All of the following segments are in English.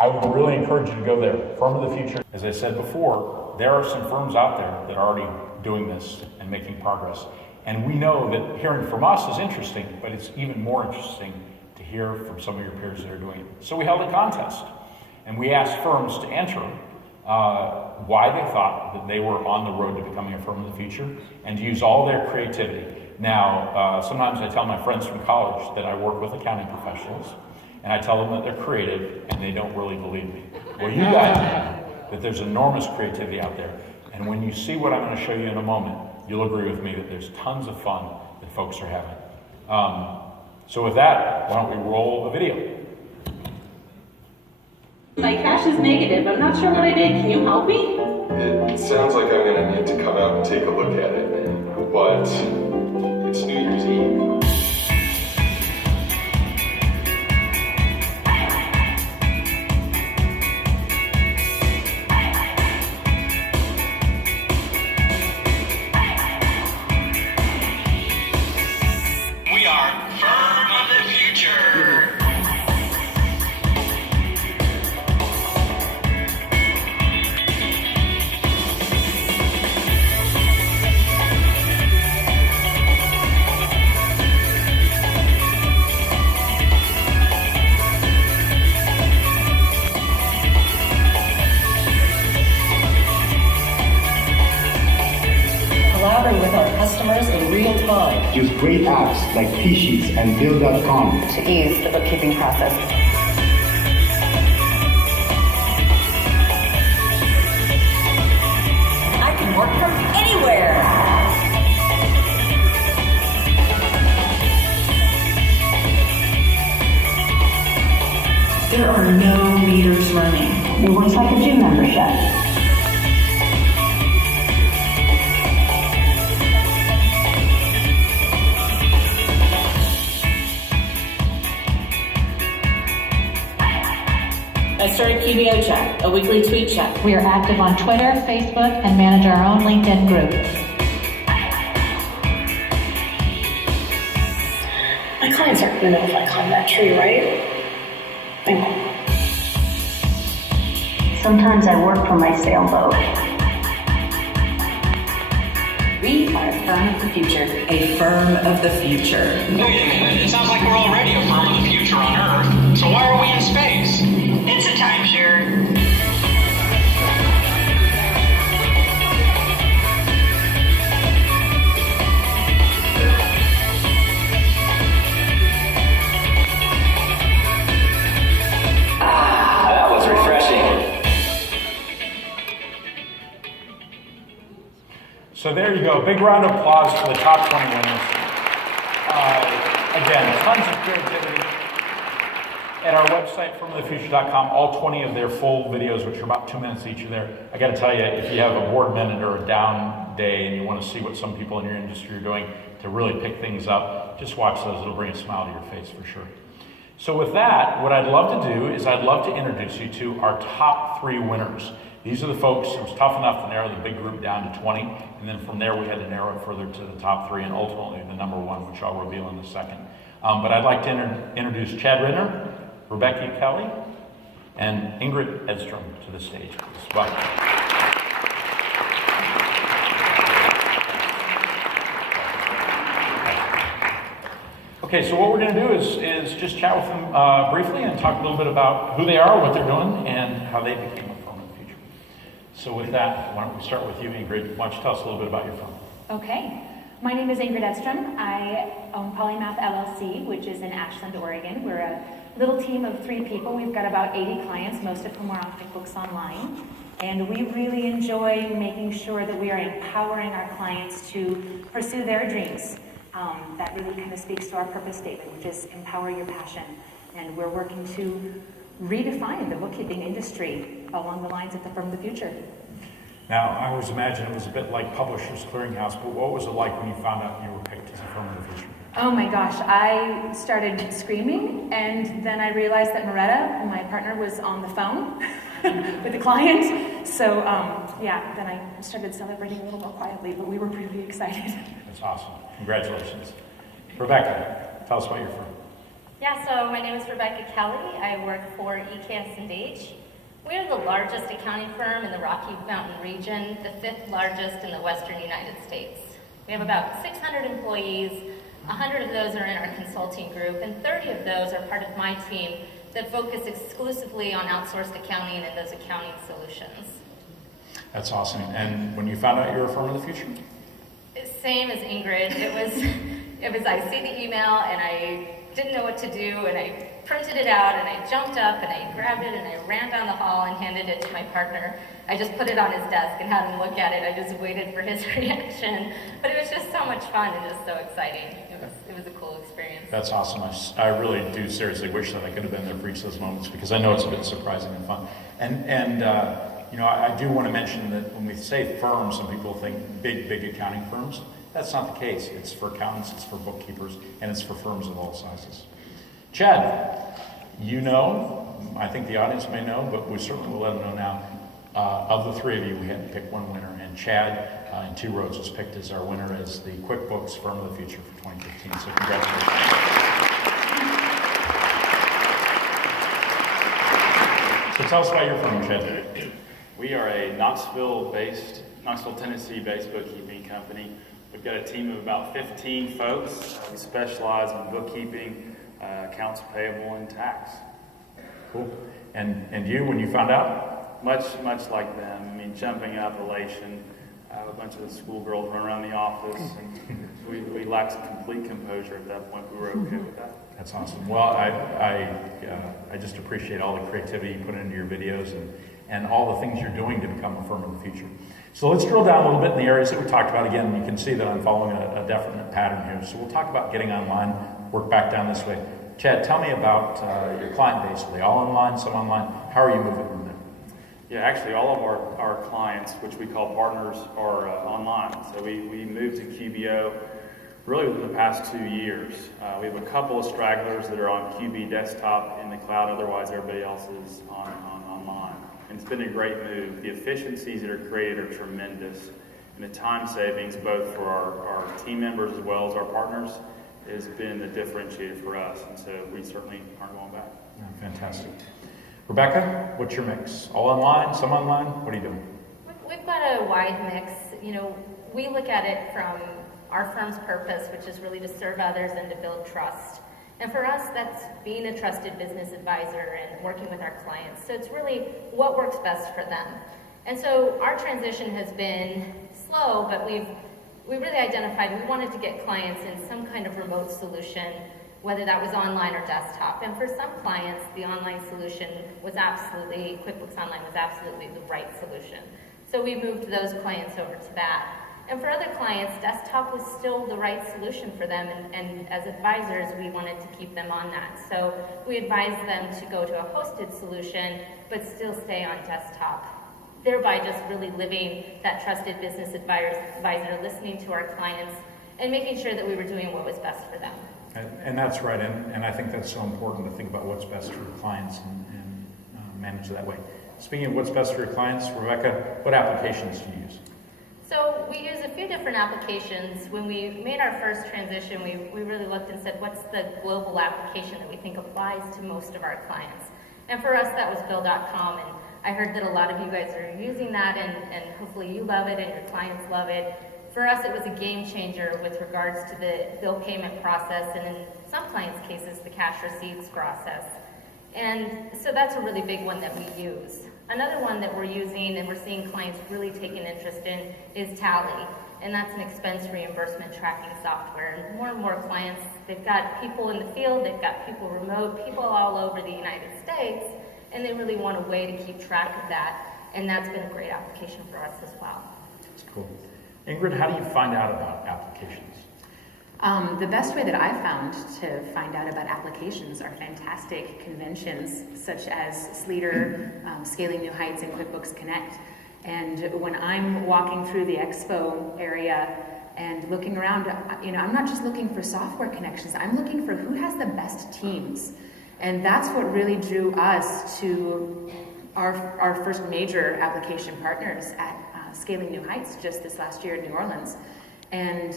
I would really encourage you to go there. Firm of the Future. As I said before, there are some firms out there that are already doing this and making progress. And we know that hearing from us is interesting, but it's even more interesting to hear from some of your peers that are doing it. So we held a contest, and we asked firms to enter why they thought that they were on the road to becoming a firm of the future, and to use all their creativity. Now, sometimes I tell my friends from college that I work with accounting professionals, and I tell them that they're creative, and they don't really believe me. Well, you guys know that there's enormous creativity out there, and when you see what I'm going to show you in a moment, you'll agree with me that there's tons of fun that folks are having. So with that, why don't we roll a video? My cash is negative. I'm not sure what I did. Can you help me? It sounds like I'm gonna need to come out and take a look at it, but it's New Year's Eve. We are Firm of the Future. Collaborate with our customers in real time. Use great apps like T-Sheets and Bill.com To ease the bookkeeping process. I can work from anywhere. There are no meters running. It works like a gym membership. I started QBO Chat, a weekly tweet chat. We are active on Twitter, Facebook, and manage our own LinkedIn group. My clients aren't going to know if I climb that tree, right? They won't. Sometimes I work from my sailboat. We are a firm of the future. A firm of the future. Wait a minute, it sounds like we're already a firm of the future on Earth. So why are we in space? It's a timeshare. That was refreshing. So there you go. Big round of applause for the top 20 winners. Again, tons of creativity. At our website, firmofthefuture.com, all 20 of their full videos, which are about 2 minutes each, are there. I got to tell you, if you have a board minute or a down day and you want to see what some people in your industry are doing to really pick things up, just watch those. It'll bring a smile to your face for sure. So with that, what I'd love to do is I'd love to introduce you to our top 3 winners. These are the folks. It was tough enough to narrow the big group down to 20, and then from there we had to narrow it further to the top 3, and ultimately the number 1, which I'll reveal in a second. But I'd like to introduce Chad Ridner, Rebecca Kelley, and Ingrid Edstrom to the stage, please. Welcome. Okay, so what we're going to do is just chat with them briefly and talk a little bit about who they are, what they're doing, and how they became a firm in the future. So with that, why don't we start with you, Ingrid? Why don't you tell us a little bit about your firm? Okay. My name is Ingrid Edstrom. I own Polymath LLC, which is in Ashland, Oregon. We're a little team of 3 people. We've got about 80 clients, most of whom are on QuickBooks Online. And we really enjoy making sure that we are empowering our clients to pursue their dreams. That really kind of speaks to our purpose statement, which is empower your passion. And we're working to redefine the bookkeeping industry along the lines of the firm of the future. Now, I always imagine it was a bit like Publishers Clearinghouse, but what was it like when you found out you were picked as a firm of the future? Oh my gosh, I started screaming, and then I realized that Moretta, my partner, was on the phone with the client. So yeah, then I started celebrating a little more quietly, but we were pretty excited. That's awesome. Congratulations. Rebecca, tell us about your firm. Yeah, so my name is Rebecca Kelley. I work for EKS&H. We are the largest accounting firm in the Rocky Mountain region, the 5th largest in the western United States. We have about 600 employees, 100 of those are in our consulting group, and 30 of those are part of my team that focus exclusively on outsourced accounting and those accounting solutions. That's awesome. And when you found out you were a firm of the future? Same as Ingrid. It was I see the email and I didn't know what to do, and I printed it out and I jumped up and I grabbed it and I ran down the hall and handed it to my partner. I just put it on his desk and had him look at it. I just waited for his reaction. But it was just so much fun and just so exciting. It was a cool experience. That's awesome. I really do seriously wish that I could have been there for each of those moments, because I know it's a bit surprising and fun. And you know, I do want to mention that when we say firms, some people think big accounting firms. That's not the case. It's for accountants, it's for bookkeepers, and it's for firms of all sizes. Chad, you know, I think the audience may know, but we certainly will let them know now. Of the three of you, we had to pick one winner, and Chad in 2 rows was picked as our winner as the QuickBooks Firm of the Future for 2015. So congratulations. So tell us about your firm, Chad. We are a Knoxville, Tennessee-based bookkeeping company. We've got a team of about 15 folks. We specialize in bookkeeping, accounts payable, and tax. Cool. And you, when you found out? Much like them. I mean, jumping up, elation. A bunch of schoolgirls run around the office, and we lacked complete composure at that point. We were okay with that. That's awesome. Well, I just appreciate all the creativity you put into your videos and all the things you're doing to become a firm of the future. So let's drill down a little bit in the areas that we talked about. Again, you can see that I'm following a definite pattern here. So we'll talk about getting online, work back down this way. Chad, tell me about your client base. Are they all online, some online? How are you moving from there? Yeah, actually all of our clients, which we call partners, are online. So we moved to QBO really within the past 2 years. We have a couple of stragglers that are on QB desktop in the cloud. Otherwise, everybody else is on online. And it's been a great move. The efficiencies that are created are tremendous. And the time savings, both for our team members as well as our partners, has been a differentiator for us. And so we certainly aren't going back. Yeah, fantastic. Rebecca, what's your mix? All online, some online? What are you doing? We've got a wide mix. You know, we look at it from our firm's purpose, which is really to serve others and to build trust. And for us, that's being a trusted business advisor and working with our clients. So it's really what works best for them. And so our transition has been slow, but we really identified we wanted to get clients in some kind of remote solution, whether that was online or desktop. And for some clients, the online solution was absolutely, QuickBooks Online was absolutely the right solution. So we moved those clients over to that. And for other clients, desktop was still the right solution for them, and as advisors, we wanted to keep them on that. So we advised them to go to a hosted solution, but still stay on desktop, thereby just really living that trusted business advisor, listening to our clients, and making sure that we were doing what was best for them. And that's right, and I think that's so important to think about what's best for your clients and manage it that way. Speaking of what's best for your clients, Rebecca, what applications do you use? So we use a few different applications. When we made our first transition, we really looked and said, what's the global application that we think applies to most of our clients? And for us, that was Bill.com, and I heard that a lot of you guys are using that, and hopefully you love it and your clients love it. For us, it was a game changer with regards to the bill payment process, and in some clients' cases, the cash receipts process. And so that's a really big one that we use. Another one that we're using and we're seeing clients really take an interest in is Tally, and that's an expense reimbursement tracking software. And more clients, they've got people in the field, they've got people remote, people all over the United States, and they really want a way to keep track of that, and that's been a great application for us as well. That's cool. Ingrid, how do you find out about applications? The best way that I've found to find out about applications are fantastic conventions such as Sleeter, Scaling New Heights, and QuickBooks Connect. And when I'm walking through the expo area and looking around, I'm not just looking for software connections, I'm looking for who has the best teams. And that's what really drew us to our first major application partners at Scaling New Heights just this last year in New Orleans. And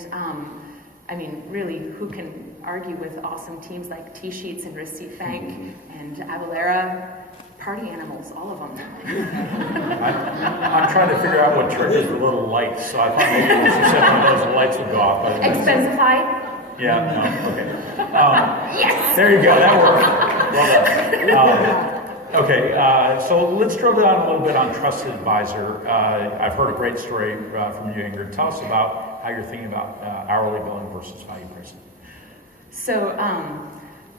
I mean, really, who can argue with awesome teams like T-Sheets and Receipt Bank and Avalera? Party animals, all of them. I'm trying to figure out what triggers the little lights, so I thought maybe when she said one of those, the lights would go off. But Expensify? Yeah, no, okay. Yes! There you go, that worked. Well done. Okay, so let's drill down a little bit on Trusted Advisor. I've heard a great story from you, Ingrid. Tell us about how you're thinking about hourly billing versus value pricing. So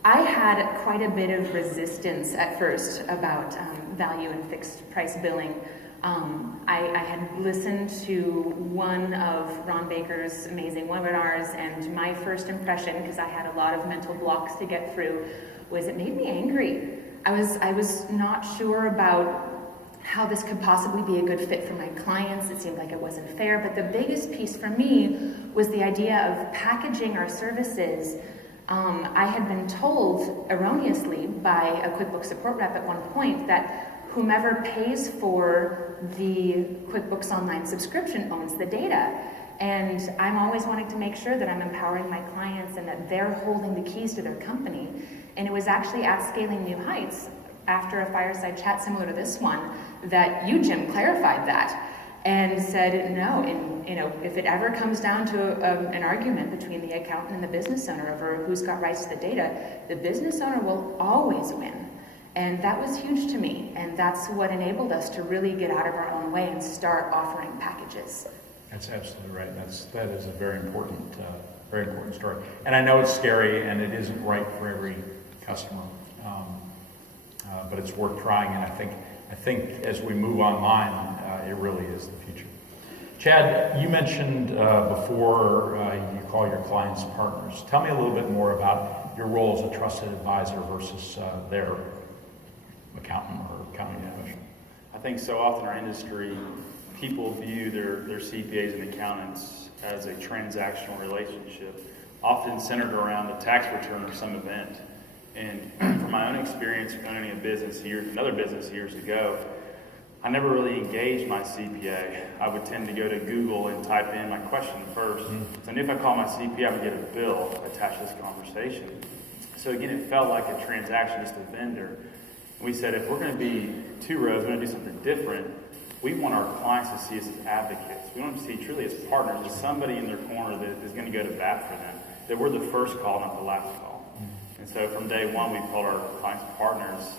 I had quite a bit of resistance at first about value and fixed price billing. I had listened to one of Ron Baker's amazing webinars, and my first impression, because I had a lot of mental blocks to get through, was it made me angry. I was not sure about how this could possibly be a good fit for my clients. It seemed like it wasn't fair, but the biggest piece for me was the idea of packaging our services. I had been told erroneously by a QuickBooks support rep at one point that whomever pays for the QuickBooks Online subscription owns the data. And I'm always wanting to make sure that I'm empowering my clients and that they're holding the keys to their company. And it was actually at Scaling New Heights, after a fireside chat similar to this one, that you, Jim, clarified that and said, no, if it ever comes down to an argument between the accountant and the business owner over who's got rights to the data, the business owner will always win. And that was huge to me, and that's what enabled us to really get out of our own way and start offering packages. That's absolutely right. That is a very important story. And I know it's scary, and it isn't right for every customer, but it's worth trying. And I think as we move online, it really is the future. Chad, you mentioned before you call your clients partners. Tell me a little bit more about your role as a trusted advisor versus their accountant or accounting professional. I think so often in our industry, people view their CPAs and accountants as a transactional relationship, often centered around the tax return or some event. And from my own experience owning another business years ago, I never really engaged my CPA. I would tend to go to Google and type in my question first. So I knew if I called my CPA, I would get a bill attached to this conversation. So again, it felt like a transaction, just a vendor. We said, if we're going to be two roads, we're going to do something different, we want our clients to see us as advocates. We want them to see truly as partners, as somebody in their corner that is going to go to bat for them, that we're the first call, not the last call. And so from day one, we called our clients partners,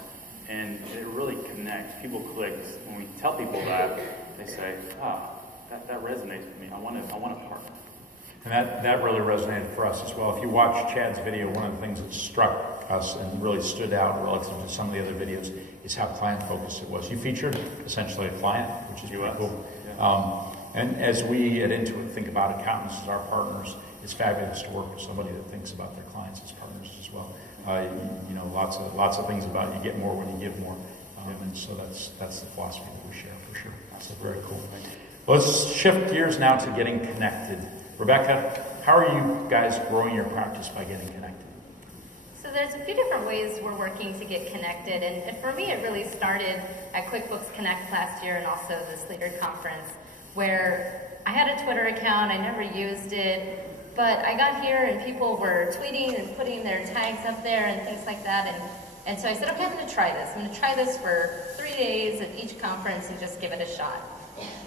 and it really connects. People click. When we tell people that, they say, that resonates with me. I want a partner. And that really resonated for us as well. If you watch Chad's video, one of the things that struck us and really stood out relative to some of the other videos is how client-focused it was. You featured essentially a client, which is really cool. Yeah. And as we at Intuit think about accountants as our partners, it's fabulous to work with somebody that thinks about their clients as partners as well. Lots of things about you get more when you give more, and so that's the philosophy that we share for sure. So very cool. Let's shift gears now to getting connected. Rebecca, how are you guys growing your practice by getting connected? So there's a few different ways we're working to get connected, and for me it really started at QuickBooks Connect last year and also the Sleeter conference, where I had a Twitter account, I never used it, but I got here and people were tweeting and putting their tags up there and things like that, and so I said, okay, I'm going to try this. I'm going to try this for 3 days at each conference and just give it a shot.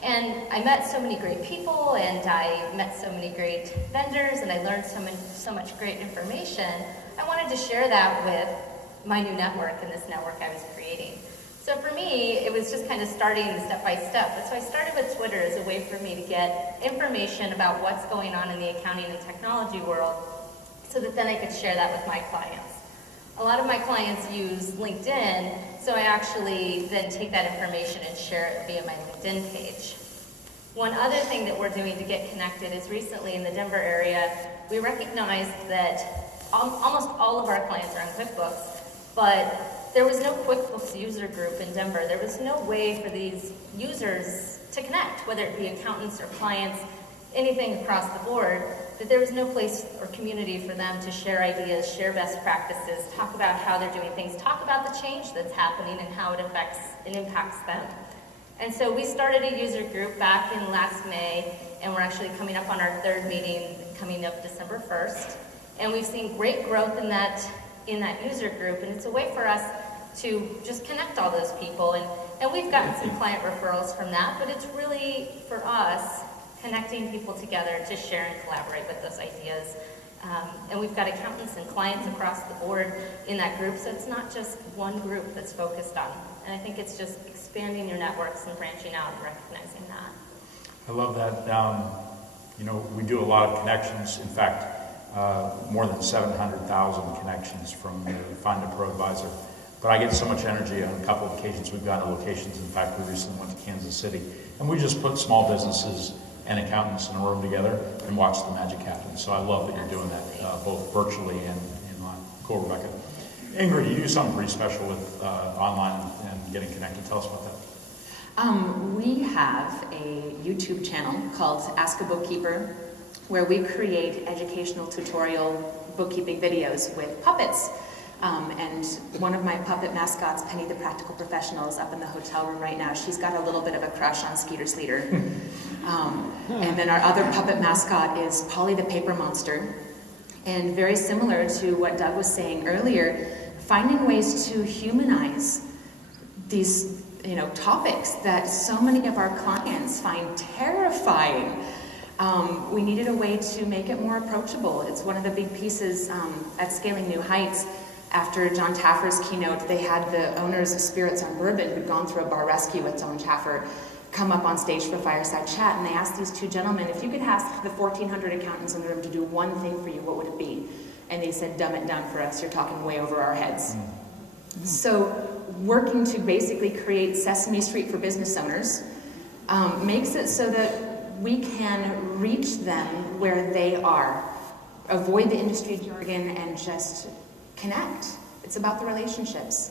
And I met so many great people, and I met so many great vendors, and I learned so much great information. I wanted to share that with my new network and this network I was creating. So for me, it was just kind of starting step by step. But so I started with Twitter as a way for me to get information about what's going on in the accounting and technology world, so that then I could share that with my clients. A lot of my clients use LinkedIn, so I actually then take that information and share it via my LinkedIn page. One other thing that we're doing to get connected is recently in the Denver area, we recognized that almost all of our clients are on QuickBooks, but there was no QuickBooks user group in Denver. There was no way for these users to connect, whether it be accountants or clients, anything across the board, that there was no place or community for them to share ideas, share best practices, talk about how they're doing things, talk about the change that's happening and how it affects and impacts them. And so we started a user group back in last May, and we're actually coming up on our 3rd meeting coming up December 1st. And we've seen great growth in that user group, and it's a way for us to just connect all those people. And we've gotten some client referrals from that, but it's really, for us, connecting people together to share and collaborate with those ideas. And we've got accountants and clients across the board in that group, so it's not just one group that's focused on. And I think it's just expanding your networks and branching out and recognizing that. I love that. We do a lot of connections. In fact, more than 700,000 connections from the Find a Pro Advisor. But I get so much energy on a couple of occasions. We've gone to locations. In fact, we recently went to Kansas City, and we just put small businesses and accountants in a room together and watch the magic happen. So I love that you're doing that, both virtually and in line. Cool, Rebecca. Ingrid, you do something pretty special with online and getting connected. Tell us about that. We have a YouTube channel called Ask a Bookkeeper, where we create educational tutorial bookkeeping videos with puppets. And one of my puppet mascots, Penny the Practical Professional, is up in the hotel room right now. She's got a little bit of a crush on Skeeter Sleeter. And then our other puppet mascot is Polly the Paper Monster. And very similar to what Doug was saying earlier, finding ways to humanize these topics that so many of our clients find terrifying. We needed a way to make it more approachable. It's one of the big pieces at Scaling New Heights. After John Taffer's keynote, they had the owners of Spirits on Bourbon, who'd gone through a bar rescue with John Taffer, come up on stage for a fireside chat, and they asked these two gentlemen, if you could ask the 1,400 accountants in the room to do one thing for you, what would it be? And they said, dumb it down for us, you're talking way over our heads. So working to basically create Sesame Street for business owners makes it so that we can reach them where they are, avoid the industry jargon, and just connect. It's about the relationships.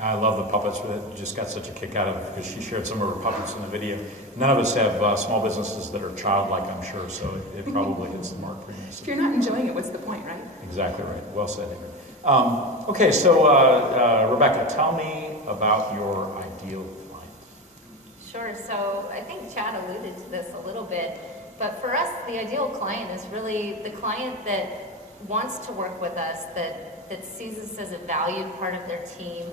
I love the puppets. We just got such a kick out of it because she shared some of her puppets in the video. None of us have small businesses that are childlike, I'm sure, so it probably hits the mark pretty nicely. If you're not enjoying it, what's the point, right? Exactly right. Well said, Ingrid. Okay, so Rebecca, tell me about your ideal client. Sure. So I think Chad alluded to this a little bit, but for us, the ideal client is really the client that wants to work with us, that sees us as a valued part of their team,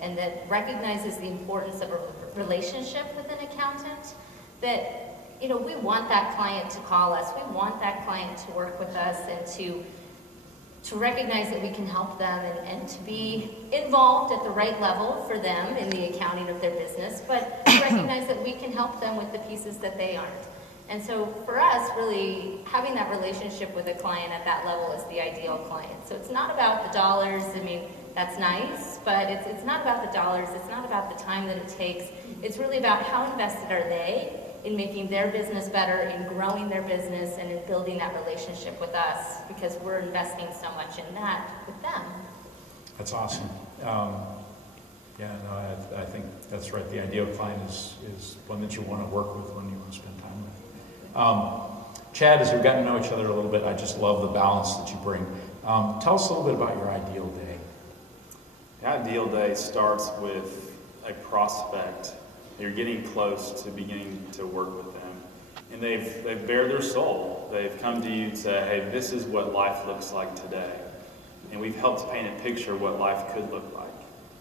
and that recognizes the importance of a relationship with an accountant. That, we want that client to call us, we want that client to work with us, and to recognize that we can help them and to be involved at the right level for them in the accounting of their business, but to recognize that we can help them with the pieces that they aren't. And so for us, really, having that relationship with a client at that level is the ideal client. So it's not about the dollars. I mean, that's nice, but it's not about the dollars. It's not about the time that it takes. It's really about how invested are they in making their business better, in growing their business, and in building that relationship with us, because we're investing so much in that with them. That's awesome. I think that's right. The ideal client is one that you want to work with, one you want to spend time with. Chad, as we've gotten to know each other a little bit, I just love the balance that you bring. Tell us a little bit about your ideal day. The ideal day starts with a prospect. You're getting close to beginning to work with them. And they've bared their soul. They've come to you and say, hey, this is what life looks like today. And we've helped paint a picture of what life could look like.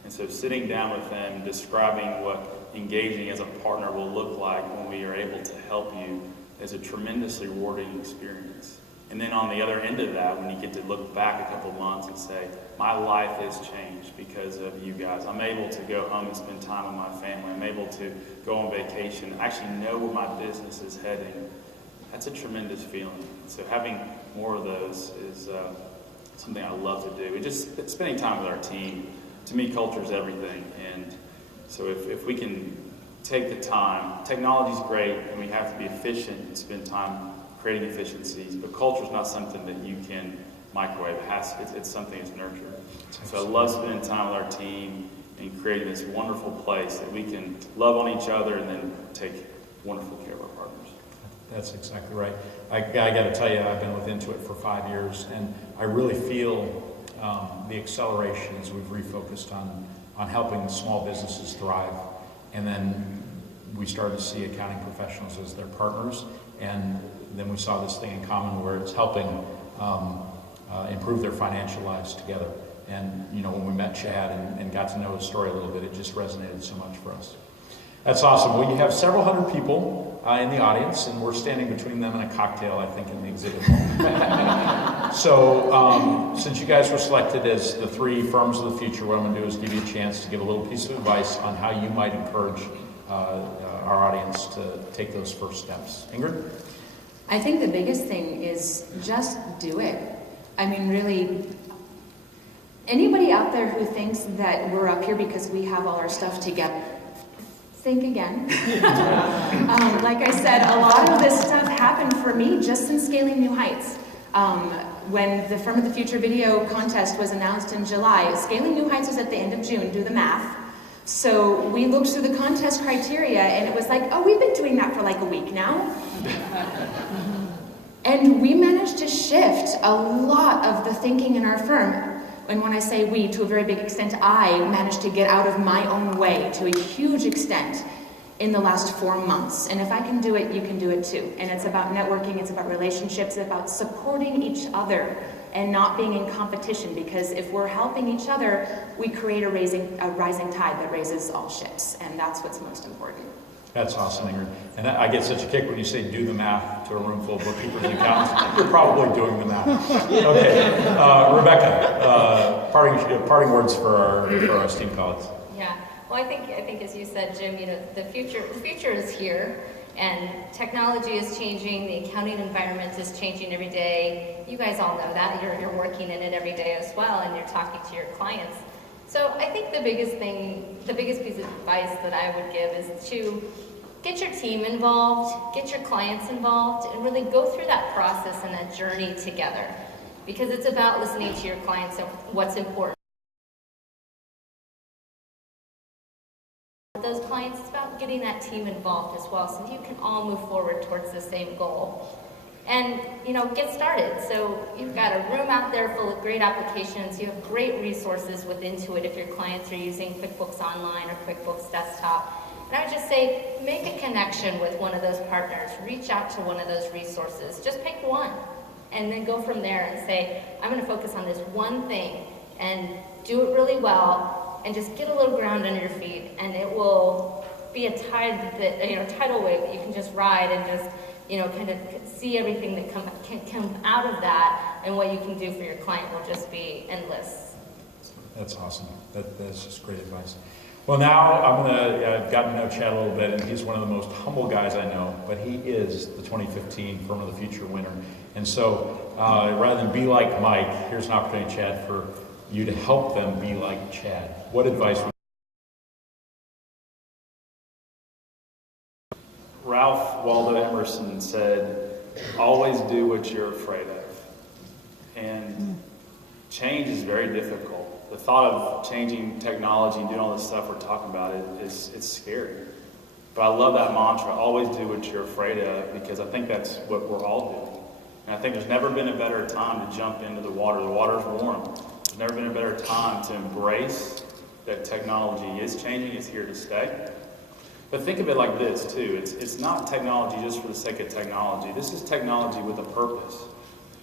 And so sitting down with them, describing what engaging as a partner will look like when we are able to help you is a tremendously rewarding experience. And then on the other end of that, when you get to look back a couple months and say, my life has changed because of you guys. I'm able to go home and spend time with my family. I'm able to go on vacation, actually know where my business is heading. That's a tremendous feeling. So having more of those is something I love to do. And just spending time with our team. To me, culture is everything. And so if we can take the time, technology's great, and we have to be efficient and spend time creating efficiencies, but culture is not something that you can microwave. It's something that's nurtured. So I love spending time with our team and creating this wonderful place that we can love on each other and then take wonderful care of our partners. That's exactly right. I got to tell you, I've been with Intuit for 5 years, and I really feel the acceleration as we've refocused on helping small businesses thrive. And then we started to see accounting professionals as their partners, and then we saw this thing in common where it's helping improve their financial lives together. And you know, when we met Chad and got to know his story a little bit, it just resonated so much for us. That's awesome. Well, you have several hundred people in the audience, and we're standing between them and a cocktail, I think, in the exhibit hall. So, since you guys were selected as the 3 firms of the future, what I'm going to do is give you a chance to give a little piece of advice on how you might encourage our audience to take those first steps. Ingrid? I think the biggest thing is just do it. I mean, really, anybody out there who thinks that we're up here because we have all our stuff together, think again. Like I said, a lot of this stuff happened for me just in scaling new heights. When the Firm of the Future video contest was announced in July, scaling new heights was at the end of June, do the math. So we looked through the contest criteria and it was like, oh, we've been doing that for like a week now. And we managed to shift a lot of the thinking in our firm. And when I say we, to a very big extent, I managed to get out of my own way to a huge extent in the last 4 months. And if I can do it, you can do it too. And it's about networking, it's about relationships, it's about supporting each other and not being in competition, because if we're helping each other, we create a rising tide that raises all ships, and that's what's most important. That's awesome, Ingrid. And I get such a kick when you say do the math to a room full of bookkeepers and accountants. You're probably doing the math. Okay, Rebecca, parting words for our esteemed colleagues. Yeah, well, I think as you said, Jim, you know, the future is here, and technology is changing. The accounting environment is changing every day. You guys all know that. You're working in it every day as well, and you're talking to your clients. So I think the biggest piece of advice that I would give is to get your team involved, get your clients involved, and really go through that process and that journey together. Because it's about listening to your clients and what's important. Those clients, it's about getting that team involved as well, so you can all move forward towards the same goal. And, you know, get started. So you've got a room out there full of great applications. You have great resources with Intuit if your clients are using QuickBooks Online or QuickBooks Desktop. And I would just say, make a connection with one of those partners. Reach out to one of those resources. Just pick one. And then go from there and say, I'm going to focus on this one thing and do it really well, and just get a little ground under your feet, and it will be a tidal wave that you can just ride and just, you know, kind of see everything that can come out of that, and what you can do for your client will just be endless. That's awesome. That's just great advice. Well, now I've gotten to know Chad a little bit, and he's one of the most humble guys I know, but he is the 2015 Firm of the Future winner. And so rather than be like Mike, here's an opportunity, Chad, for you to help them be like Chad. What advice would Ralph Waldo Emerson said, always do what you're afraid of. And change is very difficult. The thought of changing technology and doing all this stuff we're talking about, it's scary. But I love that mantra, always do what you're afraid of, because I think that's what we're all doing. And I think there's never been a better time to jump into the water. The water's warm. There's never been a better time to embrace that technology is changing, it's here to stay. But think of it like this too, it's not technology just for the sake of technology. This is technology with a purpose.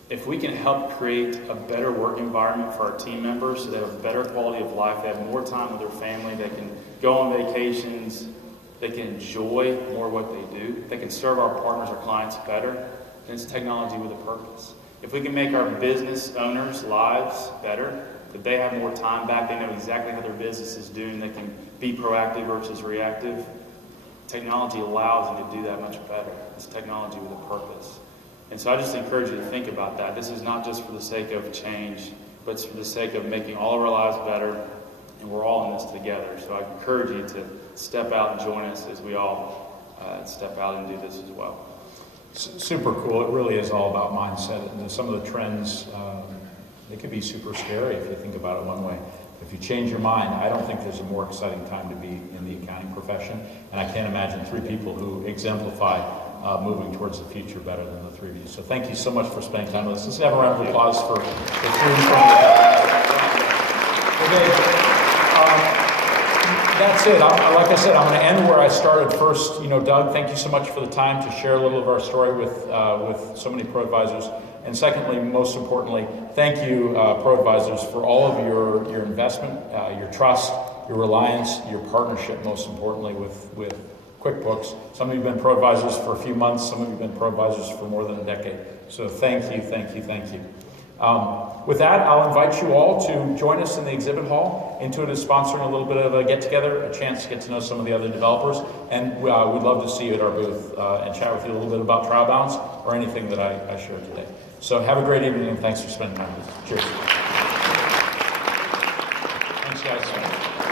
If we can help create a better work environment for our team members so they have a better quality of life, they have more time with their family, they can go on vacations, they can enjoy more what they do, they can serve our partners, our clients better, then it's technology with a purpose. If we can make our business owners' lives better, that they have more time back, they know exactly how their business is doing, they can be proactive versus reactive, technology allows them to do that much better. It's technology with a purpose. And so I just encourage you to think about that. This is not just for the sake of change, but it's for the sake of making all of our lives better, and we're all in this together. So I encourage you to step out and join us as we all step out and do this as well. Super cool. It really is all about mindset. And some of the trends, they could be super scary if you think about it one way. If you change your mind, I don't think there's a more exciting time to be in the accounting profession. And I can't imagine 3 people who exemplify moving towards the future better than the 3 of you. So thank you so much for spending time with us. Let's have a round of applause for the 3 from the that's it. Like I said, I'm going to end where I started first. Doug, thank you so much for the time to share a little of our story with so many pro advisors. And secondly, most importantly, thank you, pro advisors, for all of your investment, your trust, your reliance, your partnership, most importantly, with QuickBooks. Some of you have been pro advisors for a few months. Some of you have been pro advisors for more than a decade. So thank you, thank you, thank you. With that, I'll invite you all to join us in the exhibit hall. Intuit is sponsoring a little bit of a get-together, a chance to get to know some of the other developers, and we'd love to see you at our booth and chat with you a little bit about trial balance or anything that I shared today. So have a great evening, and thanks for spending time with us. Cheers. Thanks, guys.